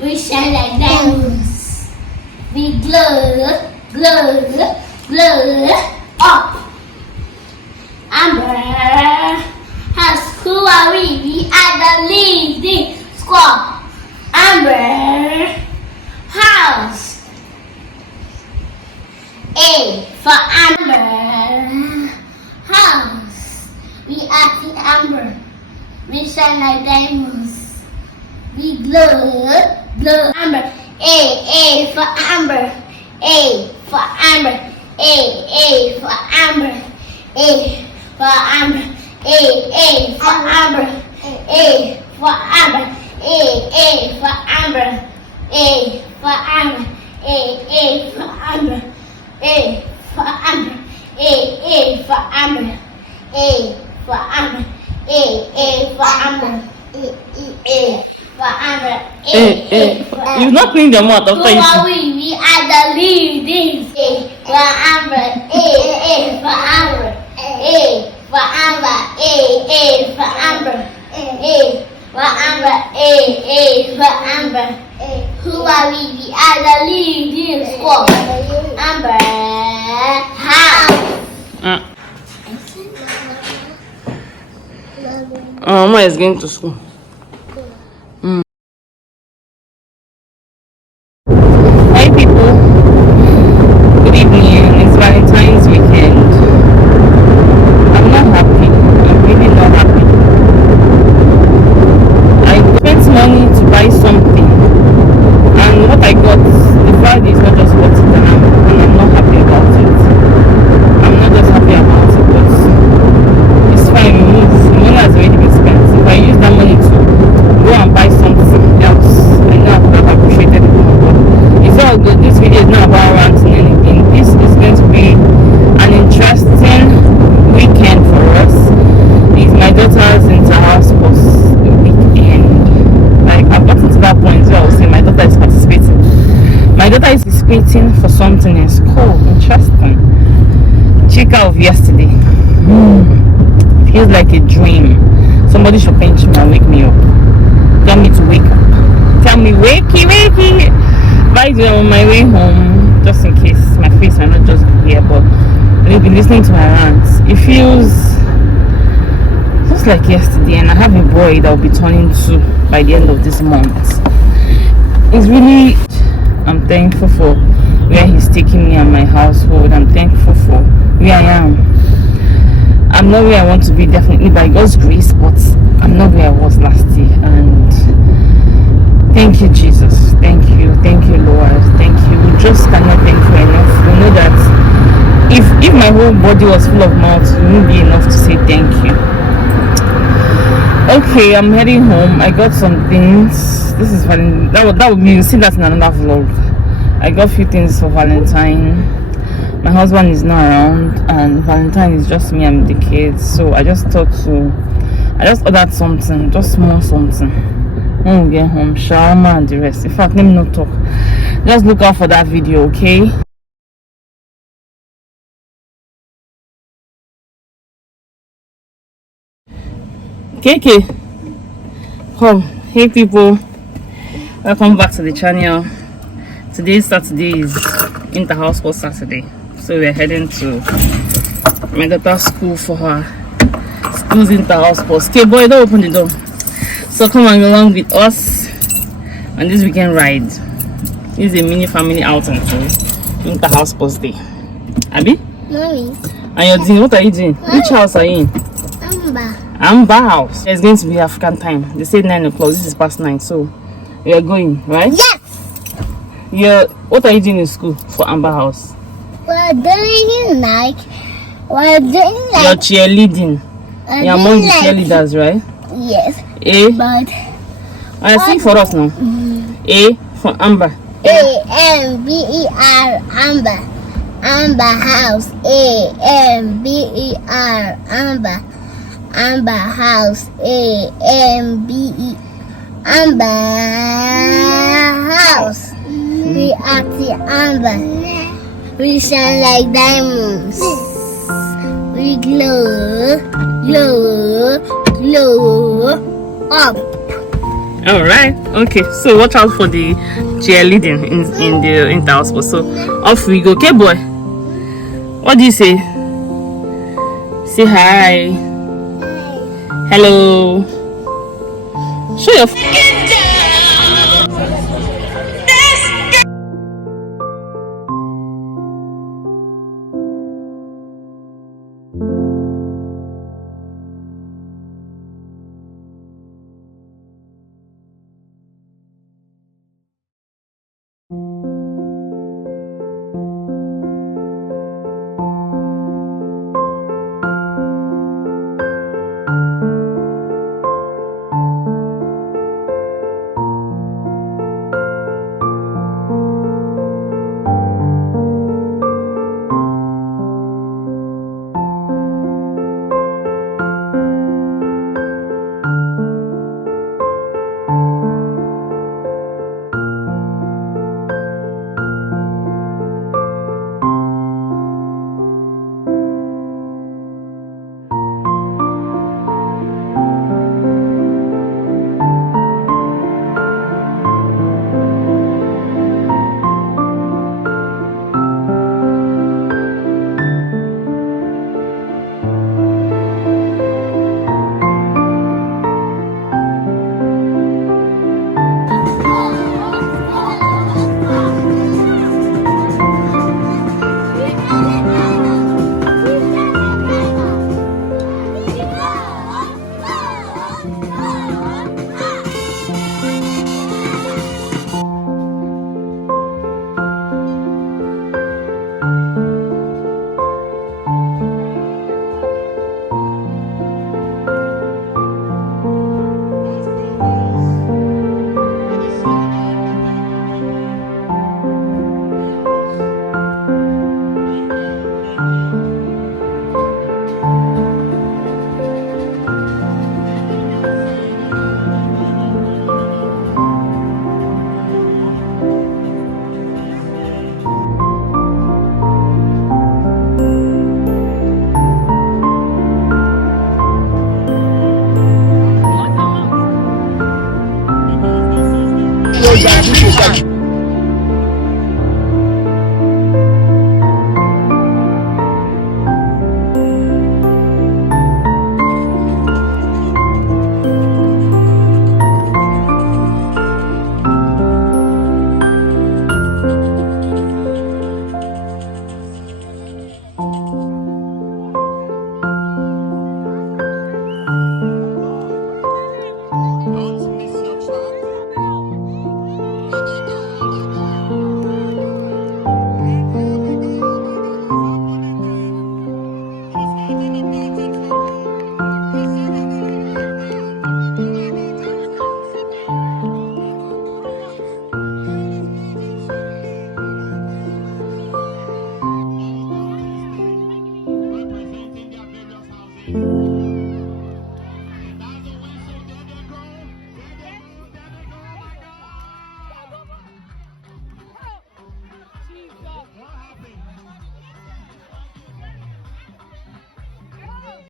We shine like diamonds. We glow, glow, glow up. Amber House, who are we? We are the leading squad. Amber House. A for Amber House. We are the Amber. We shine like diamonds. We glow, glow. Amber. A for Amber. A for Amber. A for Amber. A for Amber. A for Amber. A for Amber. A for Amber. A for Amber. A for Amber. A for Amber. A for Amber. A for Amber. A for Amber. A for Amber. You've not cleaned your mouth after you. Who are we? We are the leading. A for Amber. A for Amber. A for Amber. A for Amber. A for Amber. A for Amber. Who are we? We are the leading squad. Amber House. Mama is going to school. Hi people, good evening. It's Valentine's weekend. I'm not happy. I'm really not happy. I spent money to buy something, and what I got, the value is not just worth it, and I'm not happy about it. I'm not just happy about it, but it's fine. The money has already been spent. If I use that money to go and buy something else, I know I would have appreciated it more. But it's all good. This video is not about ranting anything. This is going to be an interesting weekend for us. It's my daughter's inter-house sports weekend. Like, I've gotten to that point where I was saying my daughter is participating. My daughter is participating for something in school. Interesting. Check out of yesterday. Feels like a dream. Somebody should pinch me and wake me up. Tell me to wake up. Tell me wakey, wakey. By the way, I'm on my way home, just in case my face might not just be here, but you'll be listening to my rants. It feels just like yesterday, and I have a boy that will be turning 2 by the end of this month. It's really, I'm thankful for where he's taking me and my household. I'm thankful for where I am. I'm not where I want to be, definitely by God's grace, but I'm not where I was last year. And thank you, Jesus. Thank you, Lord. Thank you. We just cannot thank you enough. We know that if my whole body was full of mouth, it wouldn't be enough to say thank you. Okay, I'm heading home. I got some things. This is that would be, you see that in another vlog. I got a few things for Valentine. My husband is not around, and Valentine is just me and the kids. So I just ordered something, just small something. When we get home, shawarma and the rest. In fact, let me not talk. Just look out for that video, okay? KK, come. Hey people, welcome back to the channel. Today's Saturday is inter-house sports Saturday, so we're heading to my daughter's school for her school's inter-house sports. Okay, boy, don't open the door. So come and go along with us on this weekend ride. This is a mini family outing to inter-house sports day. Abby? Mommy. And you're doing, what are you doing? Which house are you in? Amber house. It's going to be African time. They say 9 o'clock. This is past 9, so we are going, right? Yes. What are you doing in school for Amber house? We're doing like. You're cheerleading. You're among the cheerleaders, right? Yes. A. But. I sing for us now. A for Amber. AMBER Amber. Amber house. AMBER Amber. Amber house. AMBE Amber house. We are the Amber. We shine like diamonds. We glow, glow, glow up. All right. Okay. So watch out for the cheerleading in the inter house. So off we go. Okay, boy. What do you say? Say hi. Hello. Show your.